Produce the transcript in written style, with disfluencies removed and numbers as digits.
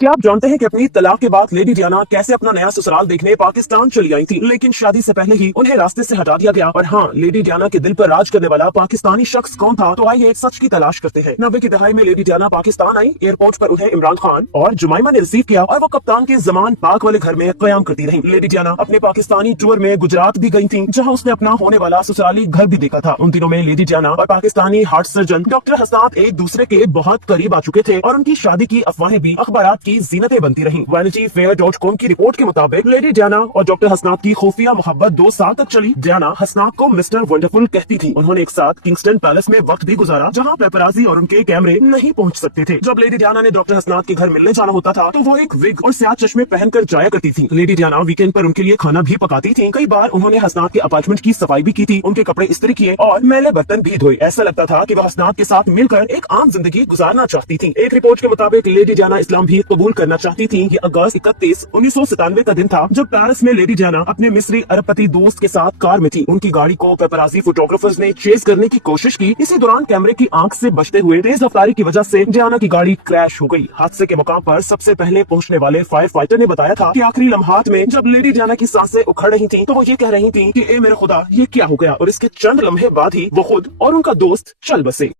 क्या आप जानते हैं कि अपनी तलाक के बाद लेडी डियाना कैसे अपना नया ससुराल देखने पाकिस्तान चली आई थी, लेकिन शादी से पहले ही उन्हें रास्ते से हटा दिया गया। और हाँ, लेडी डियाना के दिल पर राज करने वाला पाकिस्तानी शख्स कौन था, तो आइए एक सच की तलाश करते हैं। 90 की दहाई में लेडी डियाना पाकिस्तान आई। एयरपोर्ट पर उन्हें इमरान खान और जुमाइमा ने रिसीव किया और वो कप्तान के जमान पाक वाले घर में कयाम करती रही। लेडी डियाना अपने पाकिस्तानी टूर में गुजरात भी गई थी, जहाँ उसने अपना होने वाला ससुराली घर भी देखा था। उन दिनों में लेडी डियाना और पाकिस्तानी हार्ट सर्जन डॉक्टर हसनात एक दूसरे के बहुत करीब आ चुके थे और उनकी शादी की अफवाहें भी अखबारात की जीनतें बनती रही। वैनिटी फेयर .com की रिपोर्ट के मुताबिक लेडी डियाना और डॉक्टर हसनात की खुफिया मोहब्बत 2 साल तक चली। डियाना हसनात को मिस्टर वंडरफुल कहती थी। उन्होंने एक साथ किंगस्टन पैलेस में वक्त भी गुजारा, जहां पेपराजी और उनके कैमरे नहीं पहुंच सकते थे। जब लेडी डियाना ने डॉक्टर हसनात के घर मिलने जाना होता था, तो वो एक विग और स्याह चश्मे पहनकर जाया करती थी। लेडी डियाना वीकेंड पर उनके लिए खाना भी पकाती थी। कई बार उन्होंने हसनात के अपार्टमेंट की सफाई भी की थी, उनके कपड़े इस्त्री किए और मैले बर्तन भी धोए। ऐसा लगता था कि वह हसनात के साथ मिलकर एक आम जिंदगी गुजारना चाहती थी। एक रिपोर्ट के मुताबिक लेडी डियाना इस्लाम भी कबूल करना चाहती थी। ये अगस्त 31, 1997 का दिन था, जब पेरिस में लेडी डियाना अपने मिस्री अरबपति दोस्त के साथ कार में थी। उनकी गाड़ी को पेपराजी फोटोग्राफर्स ने चेस करने की कोशिश की। इसी दौरान कैमरे की आंख से बचते हुए तेज रफ्तारी की वजह से डियाना की गाड़ी क्रैश हो गई। हादसे के मकाम पर सबसे पहले पहुंचने वाले फायर फाइटर ने बताया था कि आखिरी लम्हात में जब लेडी डियाना की सांसें उखड़ रही थीं, तो वो ये कह रही थी कि ए मेरे खुदा, ये क्या हो गया। और इसके चंद लम्हे बाद ही वो खुद और उनका दोस्त चल बसे।